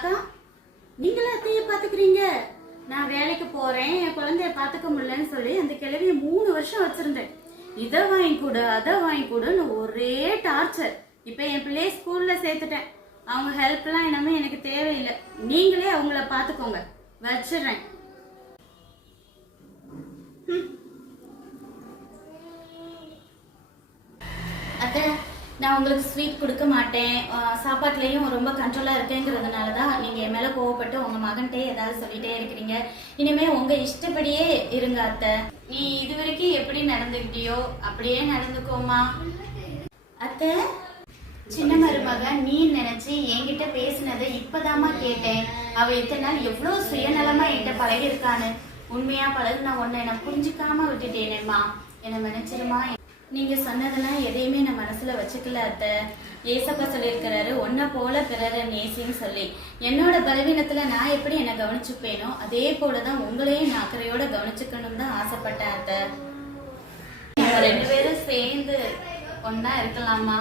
அக்கா, நீங்களா அத்தைய பாத்துக்கிறீங்க? நான் வேலைக்கு போறேன், என் குழந்தைய பாத்துக்க முடியலன்னு சொல்லி அந்த கிழவிய 3 வருஷம் வச்சிருந்தேன். இதை வாங்கி கொடு, அதை வாங்கி கொடுன்னு ஒரே டார்ச்சர். இப்ப என் பிள்ளைய ஸ்கூல்ல சேர்த்துட்டேன். அவங்க ஹெல்ப் எல்லாம் என்னமே எனக்கு தேவையில்லை. நீங்களே அவங்கள பாத்துக்கோங்க. வச்சிடுறேன். அத்தை, நான் உங்களுக்கு ஸ்வீட் கொடுக்க மாட்டேன், சாப்பாட்டுலேயும் ரொம்ப கண்ட்ரோலாக இருக்கேங்கிறதுனால தான் நீங்கள் என் மேலே கோவப்பட்டு உங்கள் மகன்கிட்டே ஏதாவது சொல்லிகிட்டே இருக்கிறீங்க. இனிமேல் உங்கள் இஷ்டப்படியே இருங்க அத்தை. நீ இது வரைக்கும் எப்படி நடந்துக்கிட்டியோ அப்படியே நடந்துக்கோமா. அத்தை, சின்ன மருமக நீ நினைச்சு என்கிட்ட பேசினதை இப்பதாமா கேட்டேன். அவ இத்தனை நாள் எவ்வளவு சுயநலமா என்கிட்ட பழகிருக்கான்னு. உண்மையா பழகு நான் உன்னை நான் புரிஞ்சுக்காம விட்டுட்டேனேம்மா. என்னை நினைச்சிருமா. நீங்க சொன்னதெல்லாம் எதையுமே நான் மனசுல வச்சுக்கல அத்தை. ஏசப்பா சொல்லியிருக்கிறாரு, ஒன்ன போல பிறரை நேசின்னு சொல்லி. என்னோட பலவீனத்துல நான் எப்படி என்னை கவனிச்சுப்பேனோ அதே போலதான் உங்களையும் நான் அக்கறையோட கவனிச்சுக்கணும் தான் ஆசைப்பட்டேன் அத்தை. 2 பேரும் சேர்ந்து ஒன்னா இருக்கலாமா?